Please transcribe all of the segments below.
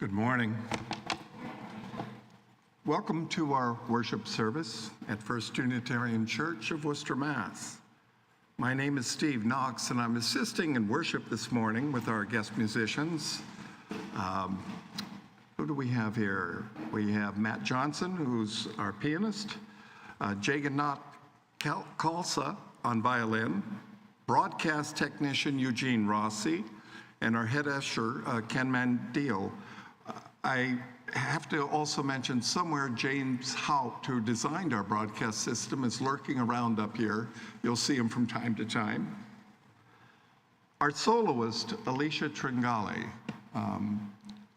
Good morning. Welcome to our worship service at First Unitarian Church of Worcester, Mass. My name is Steve Knox, and I'm assisting in worship this morning with our guest musicians. Who do we have here? We have Matt Johnsen, who's our pianist, Jagannath Khalsa on violin, broadcast technician Eugene Rossi, and our head usher, Ken Mandil. I have to also mention somewhere James Haupt, who designed our broadcast system, is lurking around up here. You'll see him from time to time. Our soloist, Alicia Tringali,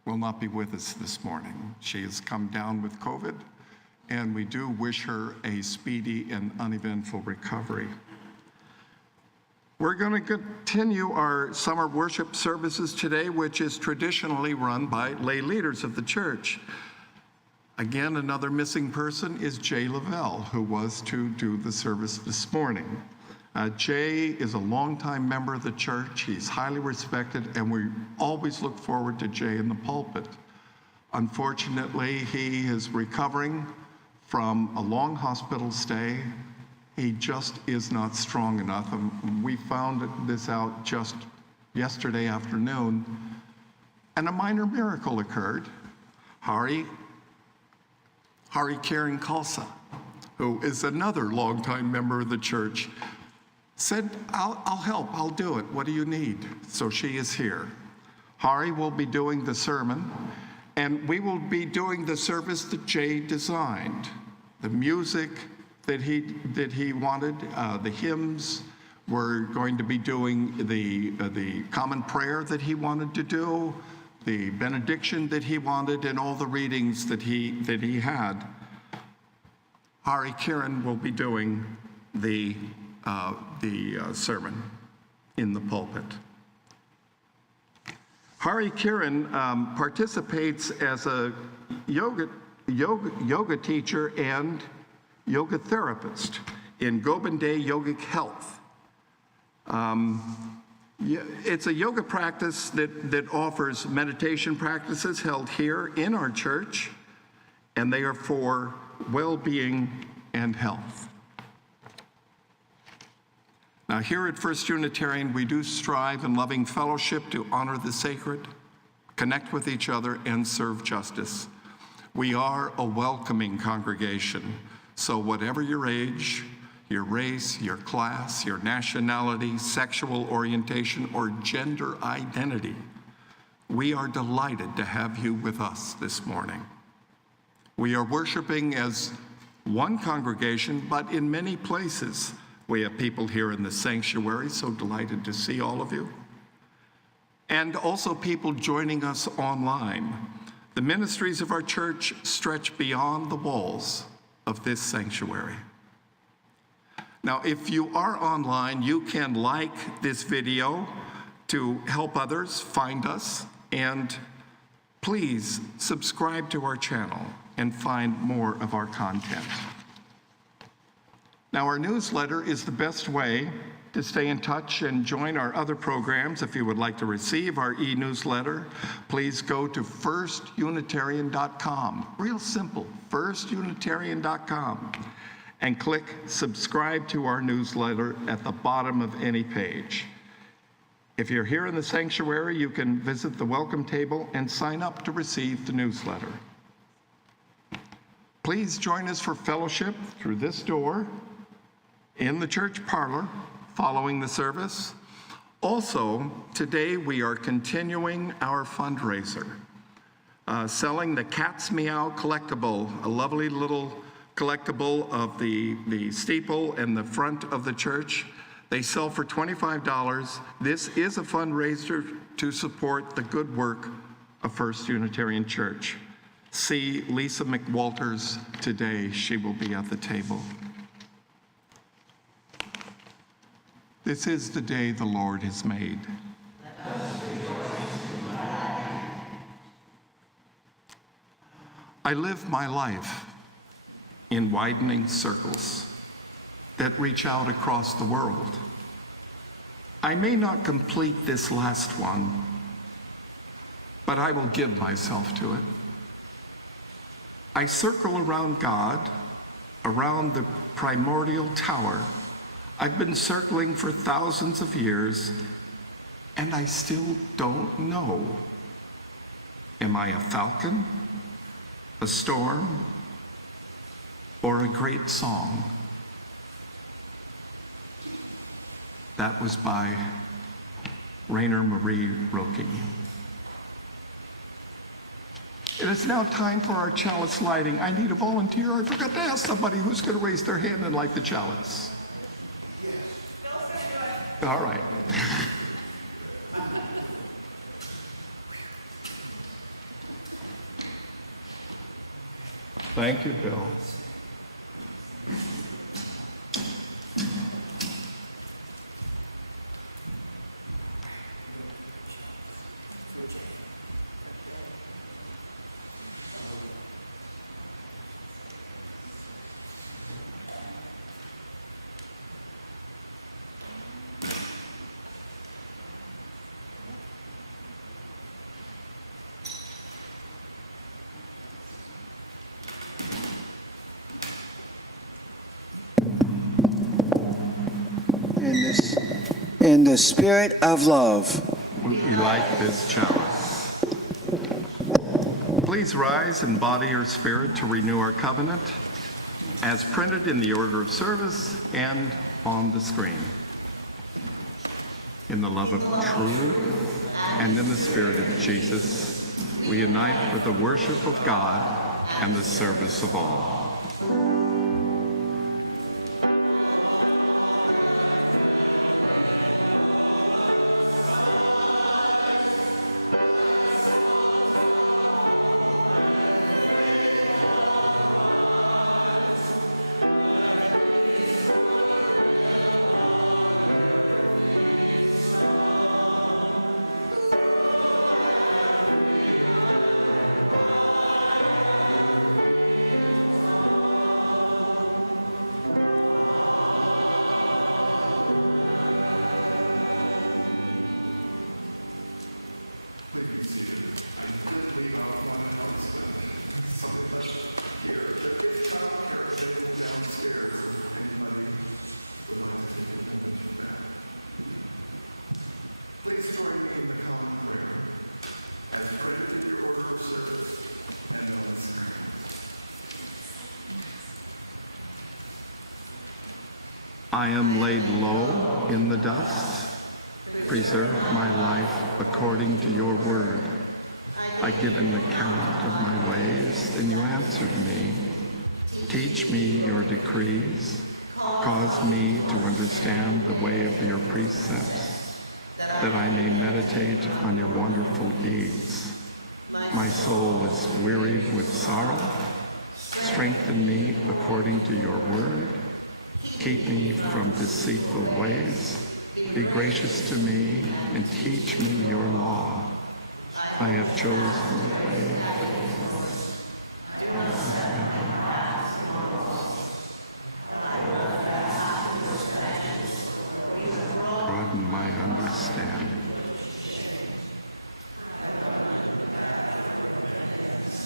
will not be with us this morning. She has come down with COVID, and we do wish her a speedy and uneventful recovery. We're going to continue our summer worship services today, which is traditionally run by lay leaders of the church. Again, another missing person is Jay Lavelle, who was to do the service this morning. Jay is a longtime member of the church. He's highly respected, and we always look forward to Jay in the pulpit. Unfortunately, he is recovering from a long hospital stay. He just is not strong enough, and we found this out just yesterday afternoon, and a minor miracle occurred. Hari Karen Khalsa, who is another longtime member of the church, said, I'll help, I'll do it, what do you need? So she is here. Hari will be doing the sermon, and we will be doing the service that Jay designed. The music that he wanted, the hymns. We're going to be doing the common prayer that he wanted to do, the benediction that he wanted, and all the readings that he had. Hari Kiran will be doing the sermon in the pulpit. Hari Kiran participates as a yoga teacher and yoga therapist in Govinday Yogic Health. It's a yoga practice that offers meditation practices held here in our church, and they are for well-being and health. Now, here at First Unitarian, we do strive in loving fellowship to honor the sacred, connect with each other, and serve justice. We are a welcoming congregation. So whatever your age, your race, your class, your nationality, sexual orientation, or gender identity, we are delighted to have you with us this morning. We are worshiping as one congregation, but in many places. We have people here in the sanctuary, so delighted to see all of you. And also people joining us online. The ministries of our church stretch beyond the walls of this sanctuary. Now, if you are online, you can like this video to help others find us, and please subscribe to our channel and find more of our content. Now, our newsletter is the best way to stay in touch and join our other programs. If you would like to receive our e-newsletter, please go to firstunitarian.com. Real simple, firstunitarian.com, and click subscribe to our newsletter at the bottom of any page. If you're here in the sanctuary, you can visit the welcome table and sign up to receive the newsletter. Please join us for fellowship through this door in the church parlor following the service. Also, today we are continuing our fundraiser, selling the Cat's Meow collectible, a lovely little collectible of the steeple and the front of the church. They sell for $25. This is a fundraiser to support the good work of First Unitarian Church. See Lisa McWalters today. She will be at the table. This is the day the Lord has made. Let us rejoice and be glad. I live my life in widening circles that reach out across the world. I may not complete this last one, but I will give myself to it. I circle around God, around the primordial tower. I've been circling for thousands of years, and I still don't know. Am I a falcon, a storm, or a great song? That was by Rainer Marie Rilke. It is now time for our chalice lighting. I need a volunteer. I forgot to ask somebody who's going to raise their hand and light the chalice. Yes. All right. Thank you, Bill. In the spirit of love, Would we light this chalice? Please rise and body your spirit to renew our covenant, as printed in the order of service and on the screen. In the love of truth and in the spirit of Jesus, we unite with the worship of God and the service of all. Please be seated. I did leave out one announcement. Something left here. The kids' child care is available downstairs if anybody would like to take advantage of that. Please join me in the common prayer as printed in your order of service and on the screen. I am laid low in the dust. Preserve my life according to your word. I give an account of my ways, and you answer me. Teach me your decrees. Cause me to understand the way of your precepts, that I may meditate on your wonderful deeds. My soul is weary with sorrow. Strengthen me according to your word. Keep me from deceitful ways. Be gracious to me and teach me your law. I have chosen the way. Do not set my paths in the law. I love that path of your statutes, for you have broadened my understanding. I love the path of your commandments,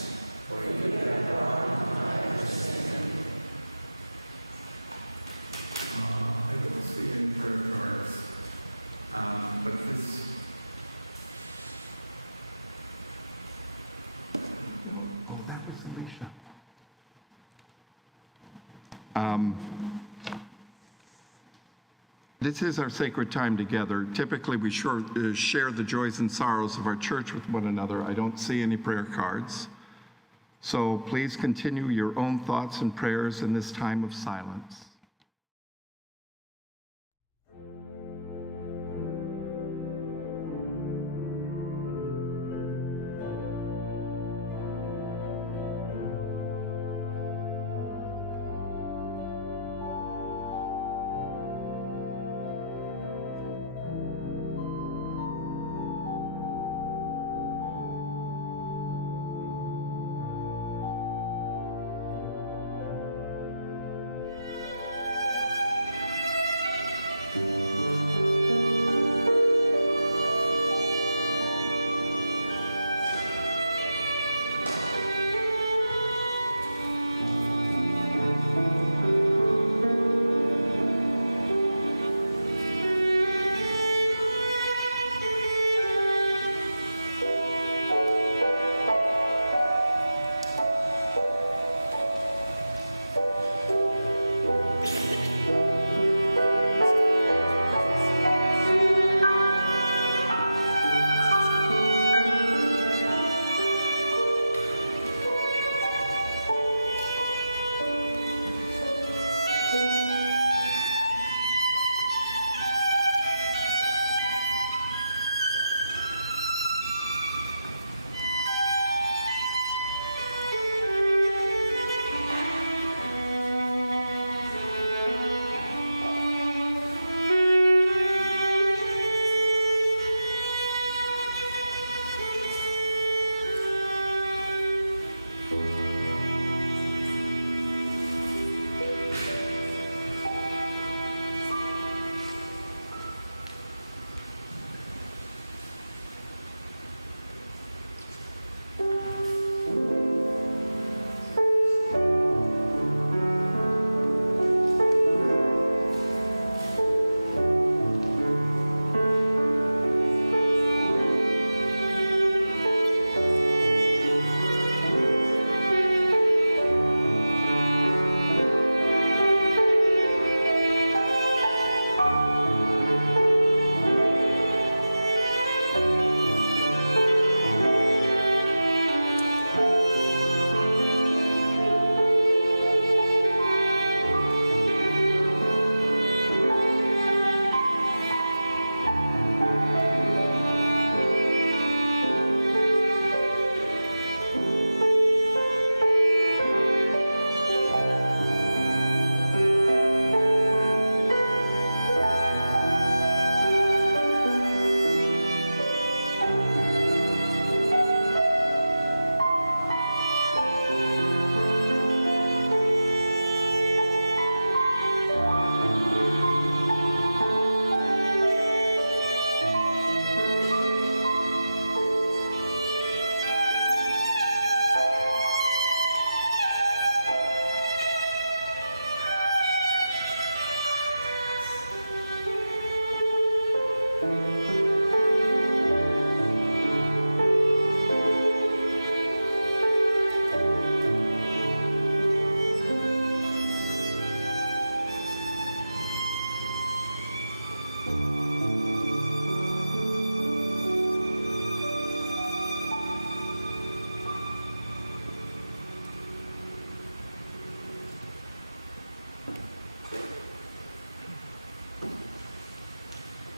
for you have broadened my understanding. I don't see any prayer cards. But this, oh, that was Alicia. This is our sacred time together. Typically, we share the joys and sorrows of our church with one another. I don't see any prayer cards. So please continue your own thoughts and prayers in this time of silence.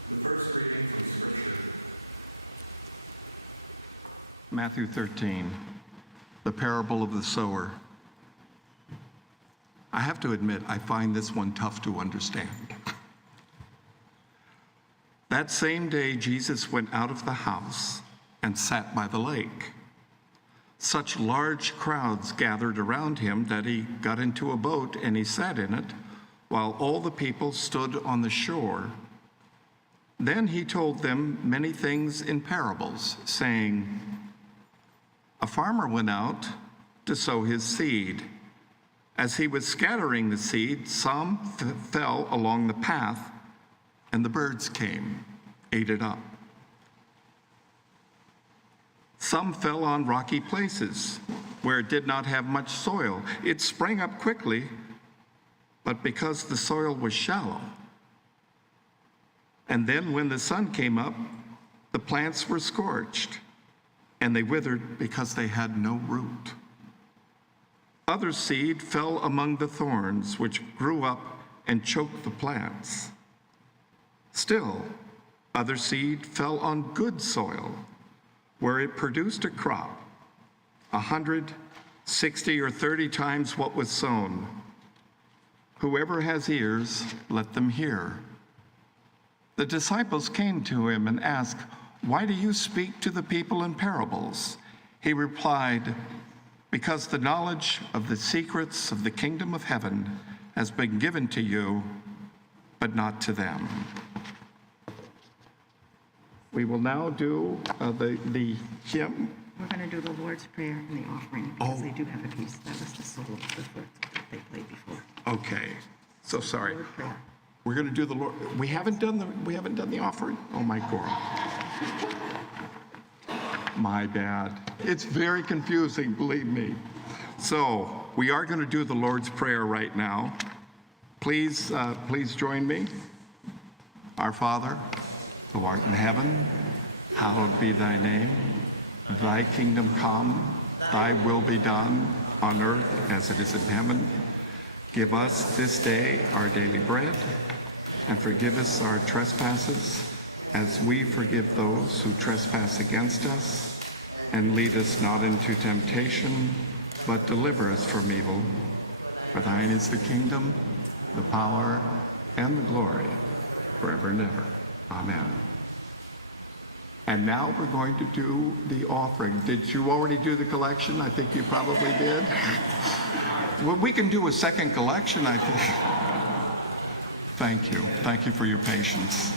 The first reading from Scripture, Matthew 13, the parable of the sower. I have to admit, I find this one tough to understand. That same day, Jesus went out of the house and sat by the lake. Such large crowds gathered around him that he got into a boat and he sat in it, while all the people stood on the shore. Then he told them many things in parables, saying, a farmer went out to sow his seed. As he was scattering the seed, some fell along the path, and the birds came, ate it up. Some fell on rocky places where it did not have much soil. It sprang up quickly, but because the soil was shallow, and then when the sun came up, the plants were scorched, and they withered because they had no root. Other seed fell among the thorns, which grew up and choked the plants. Still, other seed fell on good soil, where it produced a crop, 100, 60, or 30 times what was sown. Whoever has ears, let them hear. The disciples came to him and asked, why do you speak to the people in parables? He replied, because the knowledge of the secrets of the kingdom of heaven has been given to you, but not to them. We will now do the hymn. We're going to do the Lord's Prayer and the offering because they do have a piece. That was the solo, the first that they played before. Okay, so sorry. Lord's Prayer. We're going to do the Lord. We haven't done the offering. Oh my God. My bad. It's very confusing, believe me. So we are going to do the Lord's Prayer right now. Please join me. Our Father, who art in heaven, hallowed be thy name. Thy kingdom come, thy will be done, on earth as it is in heaven. Give us this day our daily bread, and forgive us our trespasses, as we forgive those who trespass against us. And lead us not into temptation, but deliver us from evil. For thine is the kingdom, the power, and the glory, forever and ever. Amen. And now we're going to do the offering. Did you already do the collection? I think you probably did. Well, we can do a second collection, I think. Thank you. Thank you for your patience.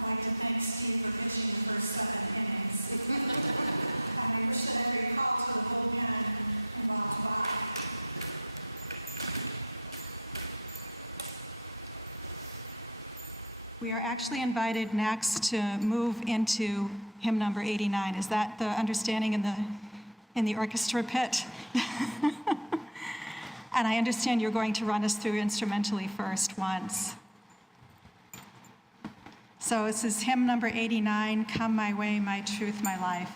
I'd like to thank Steve for pitching the first 7 innings. And I wish that every call to the bullpen involved Bach. We are actually invited next to move into hymn number 89. Is that the understanding in the orchestra pit? And I understand you're going to run us through instrumentally first once. So this is hymn number 89, Come My Way, My Truth, My Life.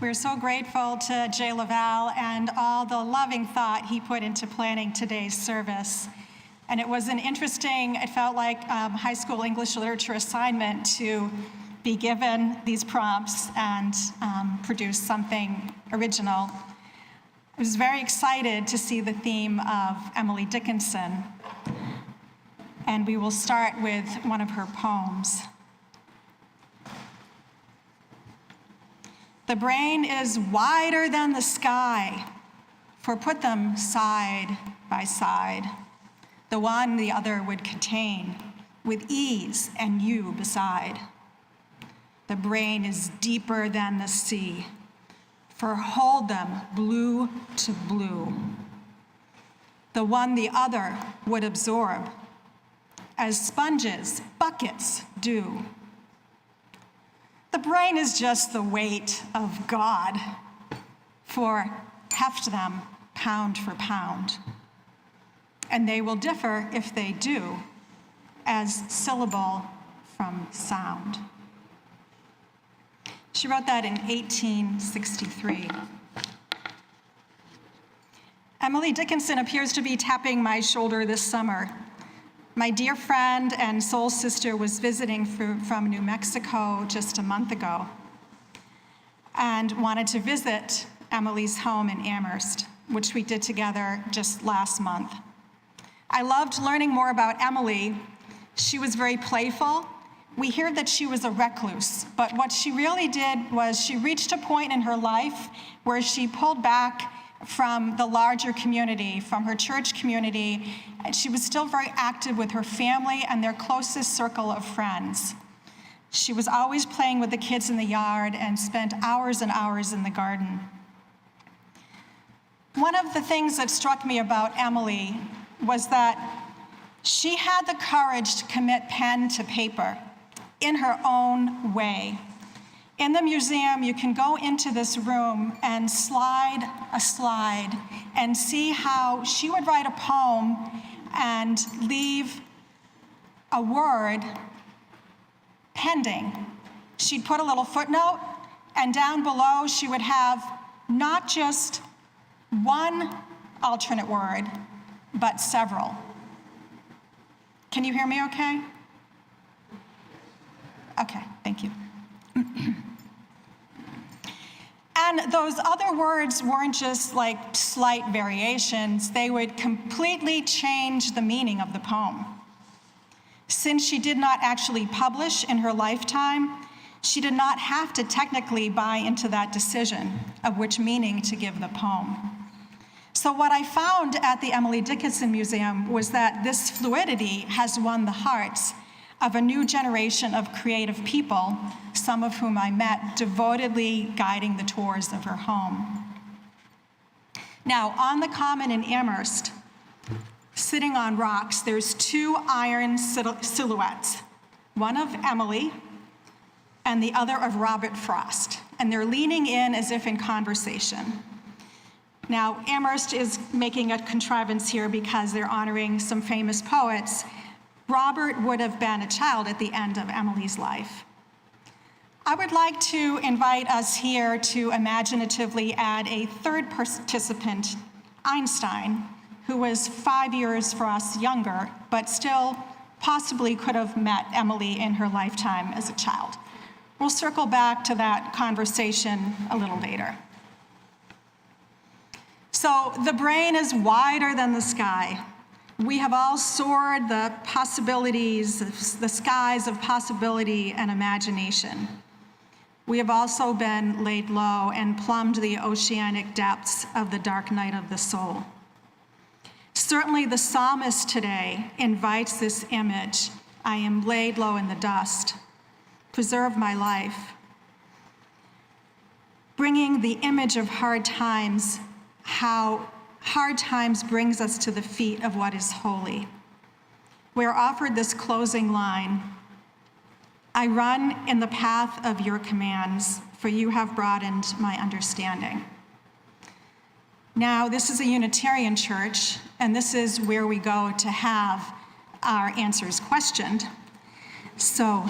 We're so grateful to Jay Lavelle and all the loving thought he put into planning today's service. And it was an interesting, it felt like high school English literature assignment to be given these prompts and produce something original. I was very excited to see the theme of Emily Dickinson. And we will start with one of her poems. The brain is wider than the sky, for put them side by side. The one the other would contain, with ease and you beside. The brain is deeper than the sea, for hold them blue to blue. The one the other would absorb, as sponges buckets do. The brain is just the weight of God, for heft them pound for pound. And they will differ, if they do, as syllable from sound. She wrote that in 1863. Emily Dickinson appears to be tapping my shoulder this summer. My dear friend and soul sister was visiting from New Mexico just a month ago and wanted to visit Emily's home in Amherst, which we did together just last month. I loved learning more about Emily. She was very playful. We hear that she was a recluse, but what she really did was she reached a point in her life where she pulled back from the larger community, from her church community. And she was still very active with her family and their closest circle of friends. She was always playing with the kids in the yard and spent hours and hours in the garden. One of the things that struck me about Emily was that she had the courage to commit pen to paper in her own way. In the museum, you can go into this room and slide a slide and see how she would write a poem and leave a word pending. She'd put a little footnote, and down below she would have not just one alternate word, but several. Can you hear me okay? Okay, thank you. And those other words weren't just like slight variations, they would completely change the meaning of the poem. Since she did not actually publish in her lifetime, she did not have to technically buy into that decision of which meaning to give the poem. So what I found at the Emily Dickinson Museum was that this fluidity has won the hearts of a new generation of creative people, some of whom I met devotedly guiding the tours of her home. Now, on the common in Amherst, sitting on rocks, there's two iron silhouettes, one of Emily and the other of Robert Frost, and they're leaning in as if in conversation. Now, Amherst is making a contrivance here because they're honoring some famous poets. Robert would have been a child at the end of Emily's life. I would like to invite us here to imaginatively add a third participant, Einstein, who was 5 years for us younger, but still possibly could have met Emily in her lifetime as a child. We'll circle back to that conversation a little later. So the brain is wider than the sky. We have all soared the possibilities, the skies of possibility and imagination. We have also been laid low and plumbed the oceanic depths of the dark night of the soul. Certainly the psalmist today invites this image, I am laid low in the dust, preserve my life, bringing the image of hard times, how hard times brings us to the feet of what is holy. We are offered this closing line, I run in the path of your commands, for you have broadened my understanding. Now, this is a Unitarian church, and this is where we go to have our answers questioned. So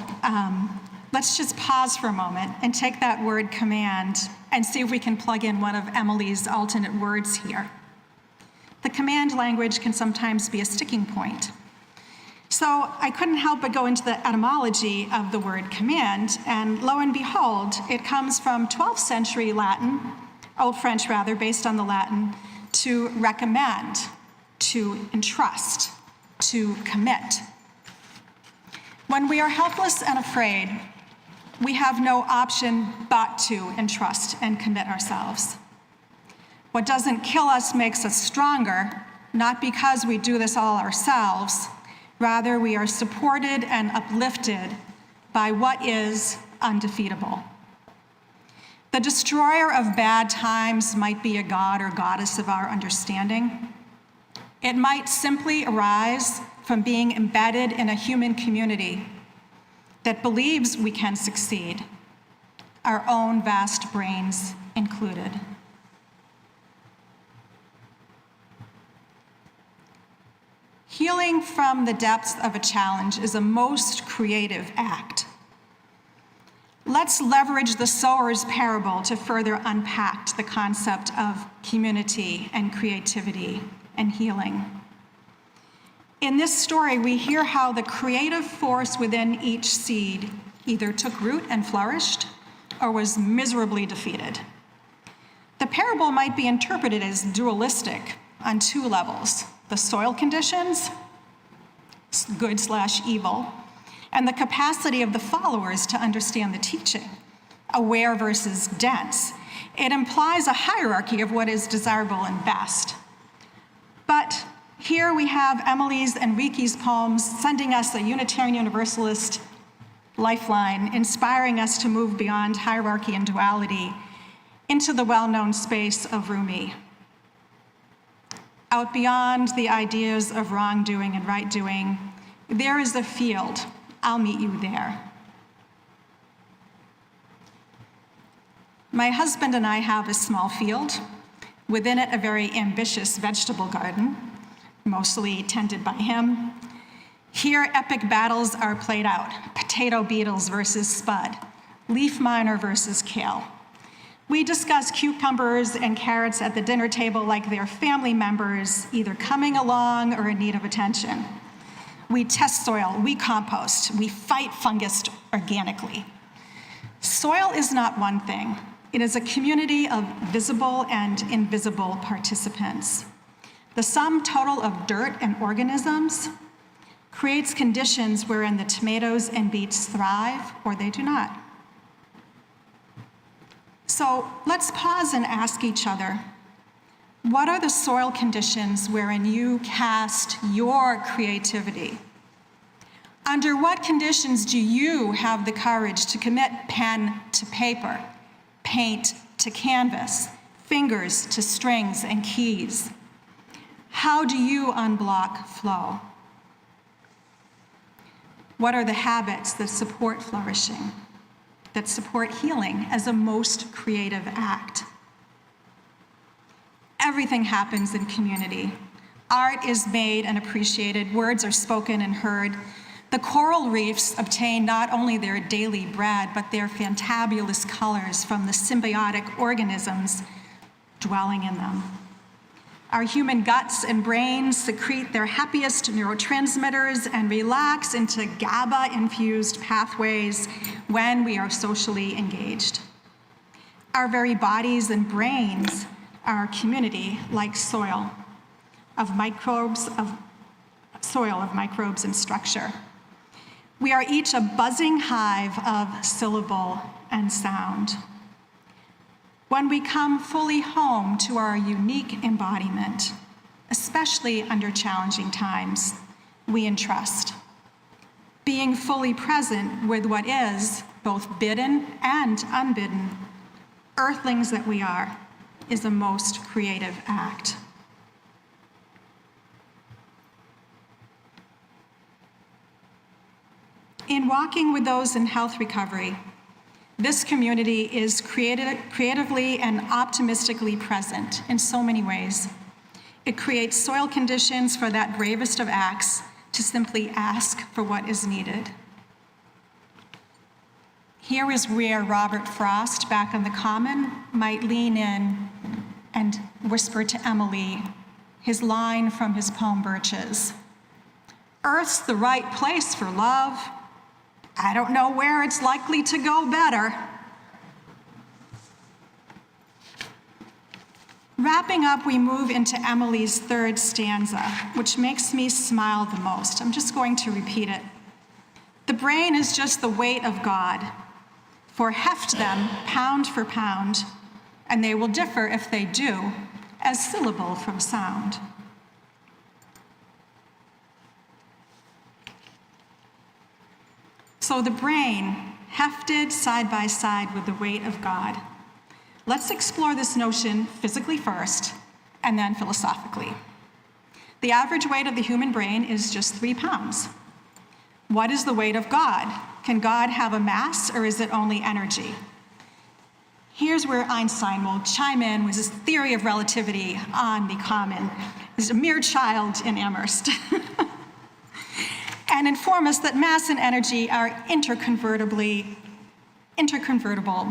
let's just pause for a moment and take that word command and see if we can plug in one of Emily's alternate words here. The command language can sometimes be a sticking point. So I couldn't help but go into the etymology of the word command, and lo and behold, it comes from 12th century Latin, Old French rather, based on the Latin, to recommend, to entrust, to commit. When we are helpless and afraid, we have no option but to entrust and commit ourselves. What doesn't kill us makes us stronger, not because we do this all ourselves. Rather, we are supported and uplifted by what is undefeatable. The destroyer of bad times might be a god or goddess of our understanding. It might simply arise from being embedded in a human community that believes we can succeed, our own vast brains included. Healing from the depths of a challenge is a most creative act. Let's leverage the sower's parable to further unpack the concept of community and creativity and healing. In this story, we hear how the creative force within each seed either took root and flourished or was miserably defeated. The parable might be interpreted as dualistic on two levels: the soil conditions, good/evil, and the capacity of the followers to understand the teaching, aware versus dense. It implies a hierarchy of what is desirable and best. But here we have Emily's and Rilke's poems sending us a Unitarian Universalist lifeline, inspiring us to move beyond hierarchy and duality into the well-known space of Rumi, out beyond the ideas of wrongdoing and right doing. There is a field. I'll meet you there. My husband and I have a small field, within it a very ambitious vegetable garden, mostly tended by him. Here, epic battles are played out: potato beetles versus spud, leaf miner versus kale. We discuss cucumbers and carrots at the dinner table like they're family members, either coming along or in need of attention. We test soil, we compost, we fight fungus organically. Soil is not one thing. It is a community of visible and invisible participants. The sum total of dirt and organisms creates conditions wherein the tomatoes and beets thrive or they do not. So let's pause and ask each other, what are the soil conditions wherein you cast your creativity? Under what conditions do you have the courage to commit pen to paper, paint to canvas, fingers to strings and keys? How do you unblock flow? What are the habits that support flourishing, that support healing as a most creative act? Everything happens in community. Art is made and appreciated, words are spoken and heard. The coral reefs obtain not only their daily bread, but their fantabulous colors from the symbiotic organisms dwelling in them. Our human guts and brains secrete their happiest neurotransmitters and relax into GABA-infused pathways when we are socially engaged. Our very bodies and brains are a community like soil of microbes and structure. We are each a buzzing hive of syllable and sound. When we come fully home to our unique embodiment, especially under challenging times, we entrust. Being fully present with what is, both bidden and unbidden, earthlings that we are, is a most creative act. In walking with those in health recovery, this community is creatively and optimistically present in so many ways. It creates soil conditions for that bravest of acts to simply ask for what is needed. Here is where Robert Frost, back on the Common, might lean in and whisper to Emily his line from his poem Birches. Earth's the right place for love. I don't know where it's likely to go better. Wrapping up, we move into Emily's third stanza, which makes me smile the most. I'm just going to repeat it. The brain is just the weight of God, for heft them pound for pound, and they will differ if they do, as syllable from sound. So the brain, hefted side by side with the weight of God. Let's explore this notion physically first, and then philosophically. The average weight of the human brain is just 3 pounds. What is the weight of God? Can God have a mass, or is it only energy? Here's where Einstein will chime in with his theory of relativity on the Common. He's a mere child in Amherst. And inform us that mass and energy are interconvertible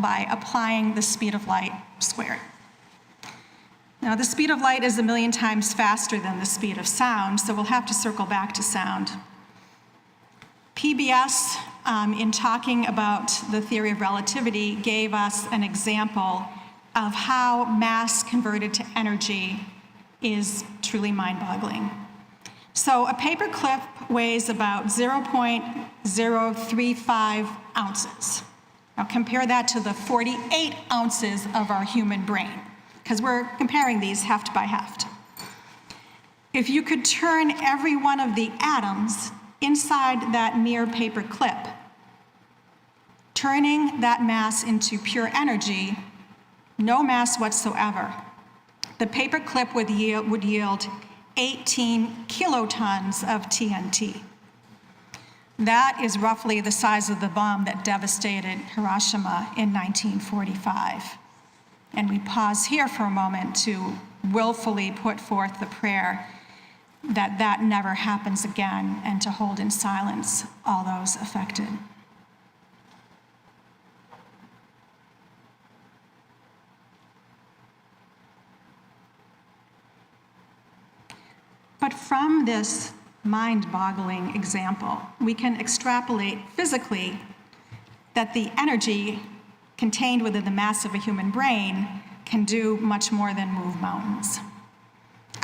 by applying the speed of light squared. Now, the speed of light is 1,000,000 times faster than the speed of sound, so we'll have to circle back to sound. PBS, in talking about the theory of relativity, gave us an example of how mass converted to energy is truly mind-boggling. So a paper clip weighs about 0.035 ounces. Now compare that to the 48 ounces of our human brain, because we're comparing these heft by heft. If you could turn every one of the atoms inside that mere paper clip, turning that mass into pure energy, no mass whatsoever, the paper clip would yield 18 kilotons of TNT. That is roughly the size of the bomb that devastated Hiroshima in 1945. And we pause here for a moment to willfully put forth the prayer that that never happens again, and to hold in silence all those affected. But from this mind-boggling example, we can extrapolate physically that the energy contained within the mass of a human brain can do much more than move mountains.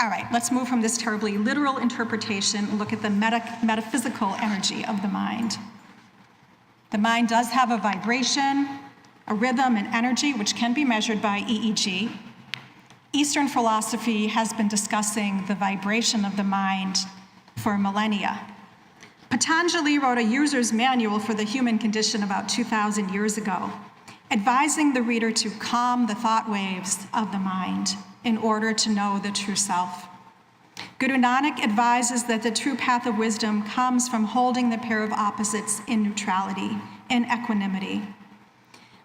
All right, let's move from this terribly literal interpretation and look at the metaphysical energy of the mind. The mind does have a vibration, a rhythm, and energy, which can be measured by EEG. Eastern philosophy has been discussing the vibration of the mind for millennia. Patanjali wrote a user's manual for the human condition about 2,000 years ago, advising the reader to calm the thought waves of the mind in order to know the true self. Guru Nanak advises that the true path of wisdom comes from holding the pair of opposites in neutrality, in equanimity.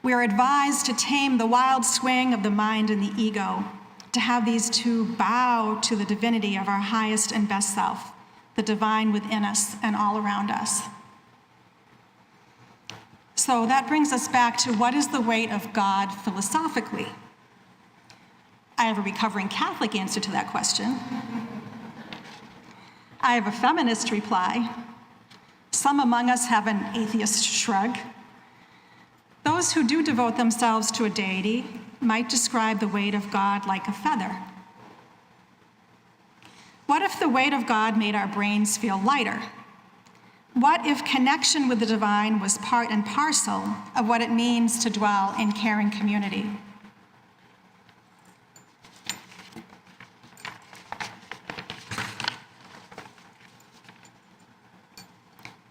We are advised to tame the wild swing of the mind and the ego, to have these two bow to the divinity of our highest and best self, the divine within us and all around us. So that brings us back to what is the weight of God philosophically? I have a recovering Catholic answer to that question. I have a feminist reply. Some among us have an atheist shrug. Those who do devote themselves to a deity might describe the weight of God like a feather. What if the weight of God made our brains feel lighter? What if connection with the divine was part and parcel of what it means to dwell in caring community?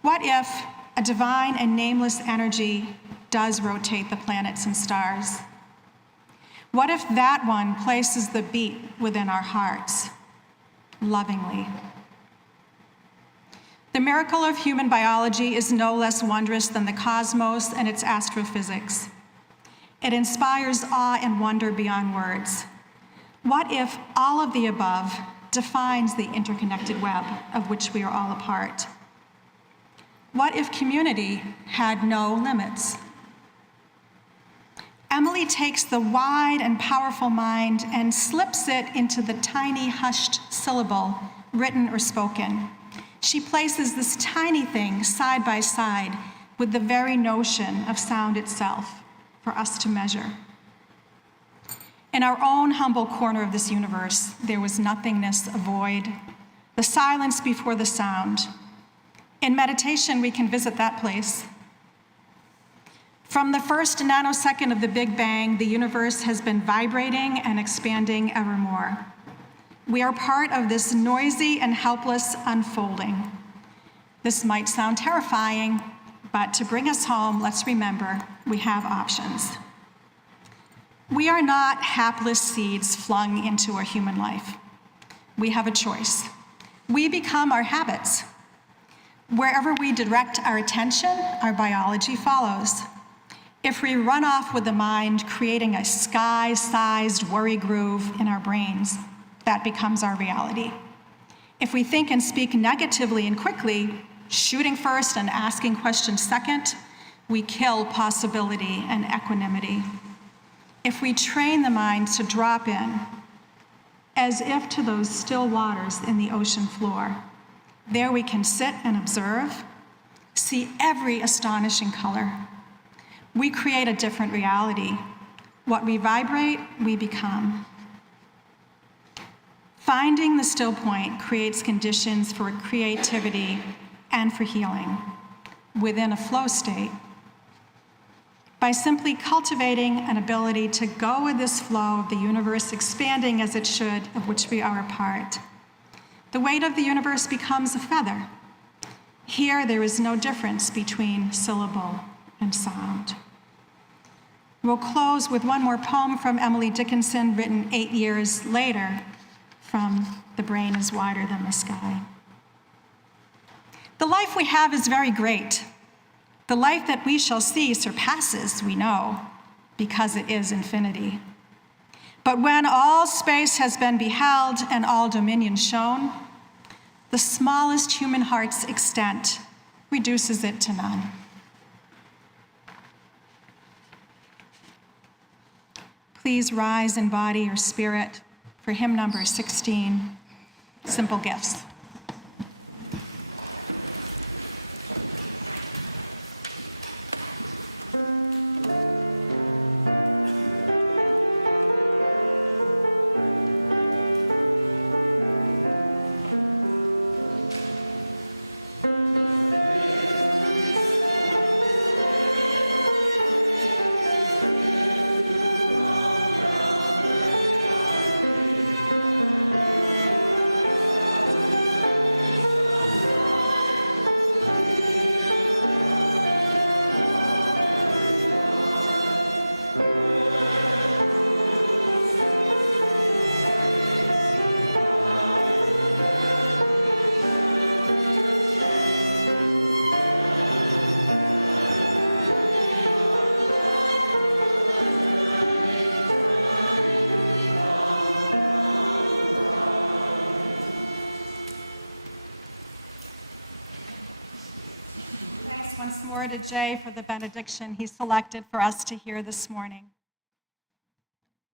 What if a divine and nameless energy does rotate the planets and stars? What if that one places the beat within our hearts, lovingly? The miracle of human biology is no less wondrous than the cosmos and its astrophysics. It inspires awe and wonder beyond words. What if all of the above defines the interconnected web of which we are all a part? What if community had no limits? Emily takes the wide and powerful mind and slips it into the tiny hushed syllable, written or spoken. She places this tiny thing side by side with the very notion of sound itself for us to measure. In our own humble corner of this universe, there was nothingness, a void, the silence before the sound. In meditation, we can visit that place. From the first nanosecond of the Big Bang, the universe has been vibrating and expanding evermore. We are part of this noisy and helpless unfolding. This might sound terrifying, but to bring us home, let's remember we have options. We are not hapless seeds flung into a human life. We have a choice. We become our habits. Wherever we direct our attention, our biology follows. If we run off with the mind, creating a sky-sized worry groove in our brains, that becomes our reality. If we think and speak negatively and quickly, shooting first and asking questions second, we kill possibility and equanimity. If we train the mind to drop in, as if to those still waters in the ocean floor, there we can sit and observe, see every astonishing color. We create a different reality. What we vibrate, we become. Finding the still point creates conditions for creativity and for healing within a flow state. by simply cultivating an ability to go with this flow of the universe expanding as it should, of which we are a part. The weight of the universe becomes a feather. Here, there is no difference between syllable and sound. We'll close with one more poem from Emily Dickinson, written 8 years later, from The Brain is Wider Than the Sky. The life we have is very great. The life that we shall see surpasses, we know, because it is infinity. But when all space has been beheld and all dominion shown, the smallest human heart's extent reduces it to none. Please rise in body or spirit for hymn number 16, Simple Gifts. Jay for the benediction he selected for us to hear this morning.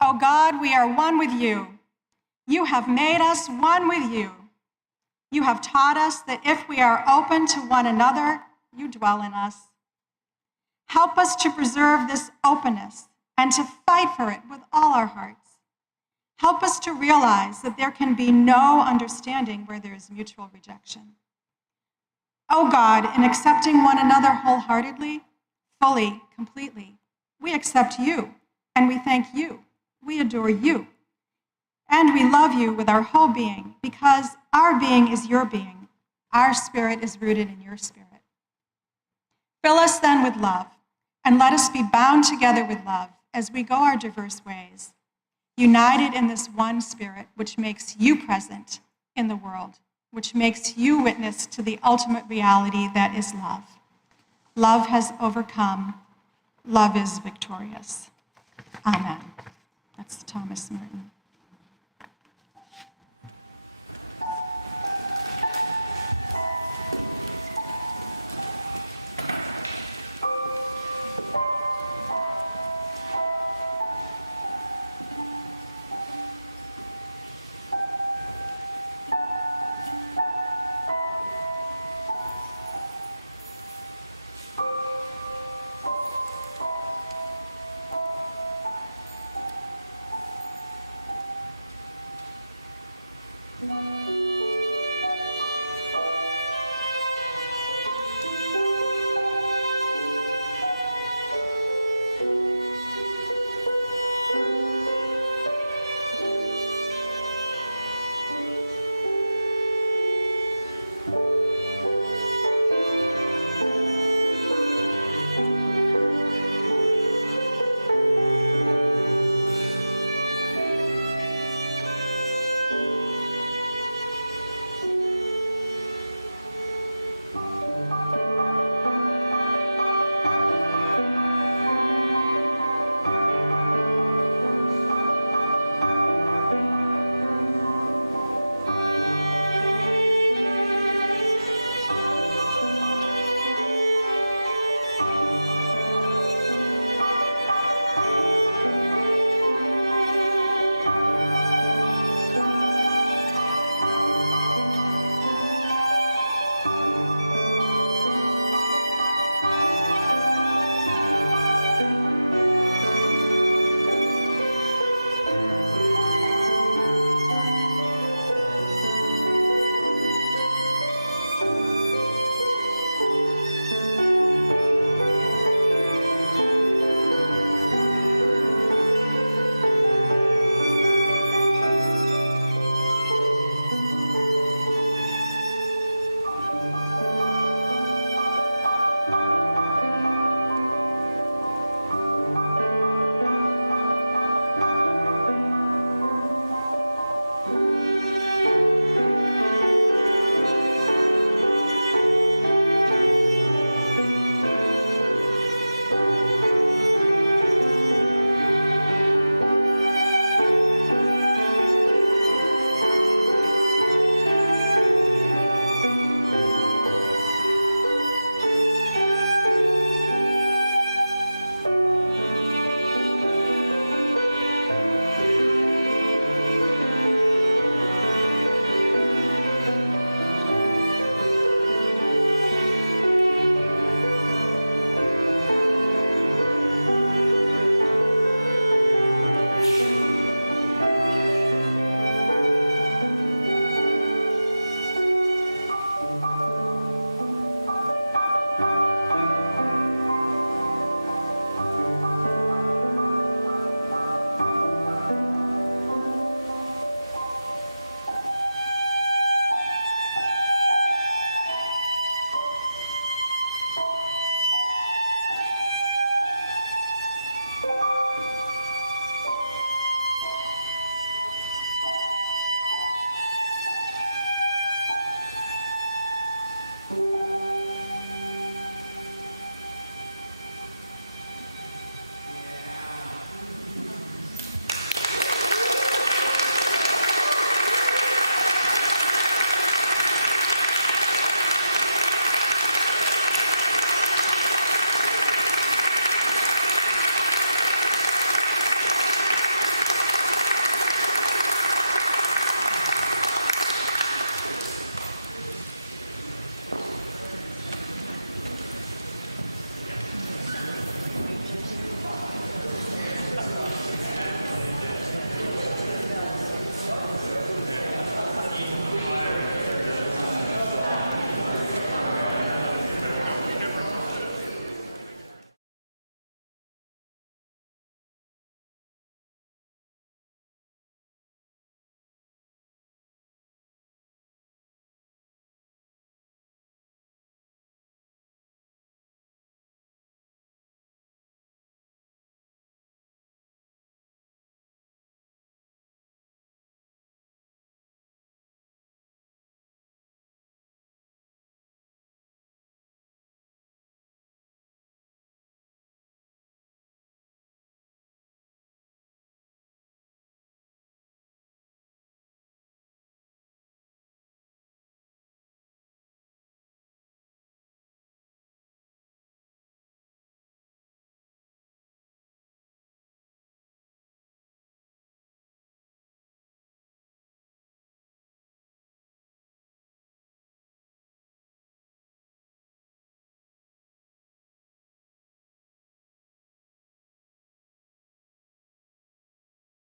Oh God, we are one with you. You have made us one with you. You have taught us that if we are open to one another, you dwell in us. Help us to preserve this openness and to fight for it with all our hearts. Help us to realize that there can be no understanding where there is mutual rejection. Oh God, in accepting one another wholeheartedly, fully, completely, we accept you, and we thank you, we adore you, and we love you with our whole being, because our being is your being, our spirit is rooted in your spirit. Fill us then with love, and let us be bound together with love as we go our diverse ways, united in this one spirit which makes you present in the world, which makes you witness to the ultimate reality that is love. Love has overcome. Love is victorious. Amen. That's Thomas Merton.